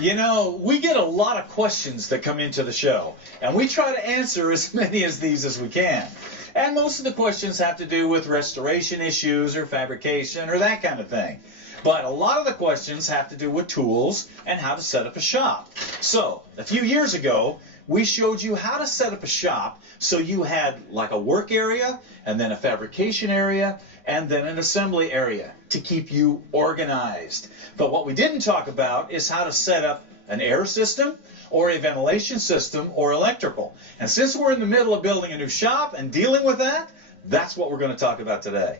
You know, we get a lot of questions that come into the show, and we try to answer as many of these as we can. And most of the questions have to do with restoration issues or fabrication or that kind of thing. But a lot of the questions have to do with tools and how to set up a shop. So, a few years ago, we showed you how to set up a shop so you had like a work area, and then a fabrication area, and then an assembly area to keep you organized. But what we didn't talk about is how to set up an air system or a ventilation system or electrical. And since we're in the middle of building a new shop and dealing with that, that's what we're going to talk about today.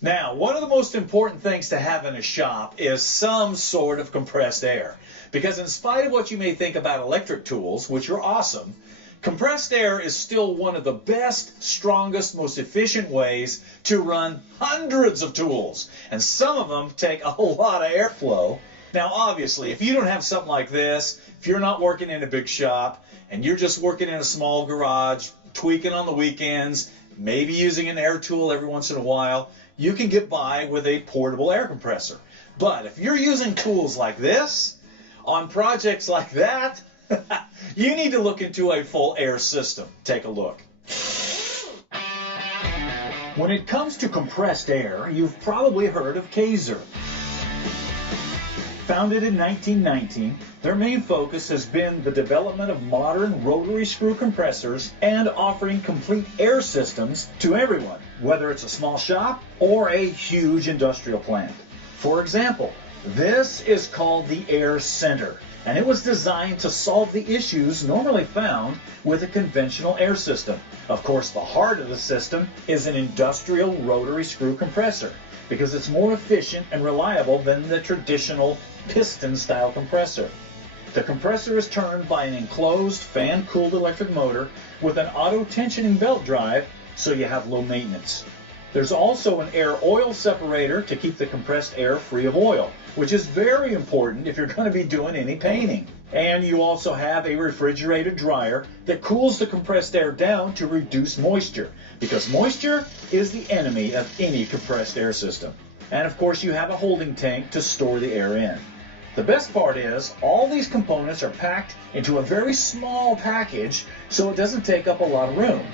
Now, one of the most important things to have in a shop is some sort of compressed air. Because in spite of what you may think about electric tools, which are awesome, compressed air is still one of the best, strongest, most efficient ways to run hundreds of tools. And some of them take a lot of airflow. Now, obviously, if you don't have something like this, if you're not working in a big shop, and you're just working in a small garage, tweaking on the weekends, maybe using an air tool every once in a while, you can get by with a portable air compressor. But if you're using tools like this, on projects like that, you need to look into a full air system. Take a look. When it comes to compressed air, you've probably heard of Kaeser. Founded in 1919, their main focus has been the development of modern rotary screw compressors and offering complete air systems to everyone, whether it's a small shop or a huge industrial plant. For example, this is called the Air Center, and it was designed to solve the issues normally found with a conventional air system. Of course, the heart of the system is an industrial rotary screw compressor, because it's more efficient and reliable than the traditional piston-style compressor. The compressor is turned by an enclosed, fan-cooled electric motor with an auto-tensioning belt drive, so you have low maintenance. There's also an air oil separator to keep the compressed air free of oil, which is very important if you're going to be doing any painting. And you also have a refrigerated dryer that cools the compressed air down to reduce moisture, because moisture is the enemy of any compressed air system. And of course, you have a holding tank to store the air in. The best part is, all these components are packed into a very small package, so it doesn't take up a lot of room.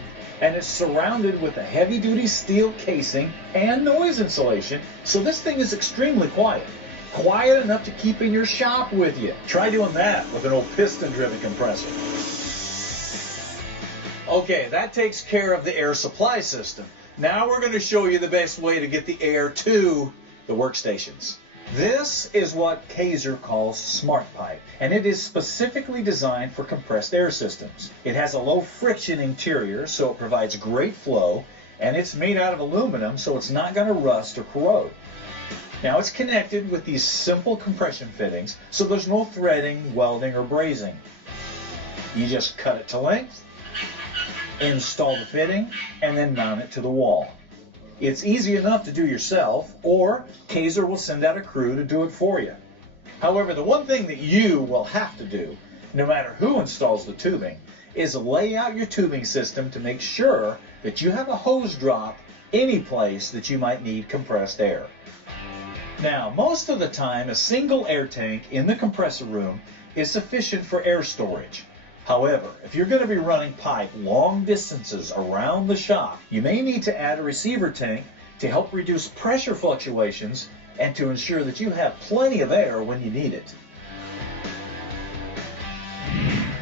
And it's surrounded with a heavy-duty steel casing and noise insulation, so this thing is extremely quiet. Quiet enough to keep in your shop with you. Try doing that with an old piston-driven compressor. Okay, that takes care of the air supply system. Now we're going to show you the best way to get the air to the workstations. This is what Kaeser calls SmartPipe, and it is specifically designed for compressed air systems. It has a low friction interior, so it provides great flow, and it's made out of aluminum, so it's not going to rust or corrode. Now it's connected with these simple compression fittings, so there's no threading, welding, or brazing. You just cut it to length, install the fitting, and then mount it to the wall. It's easy enough to do yourself, or Kaeser will send out a crew to do it for you. However, the one thing that you will have to do, no matter who installs the tubing, is lay out your tubing system to make sure that you have a hose drop any place that you might need compressed air. Now, most of the time, a single air tank in the compressor room is sufficient for air storage. However, if you're going to be running pipe long distances around the shop, you may need to add a receiver tank to help reduce pressure fluctuations and to ensure that you have plenty of air when you need it.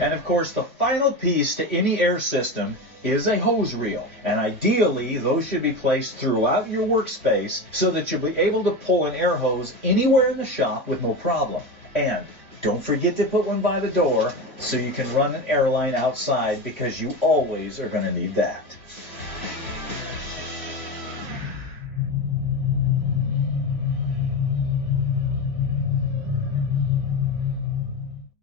And of course, the final piece to any air system is a hose reel, and ideally those should be placed throughout your workspace so that you'll be able to pull an air hose anywhere in the shop with no problem. And don't forget to put one by the door so you can run an air line outside, because you always are going to need that.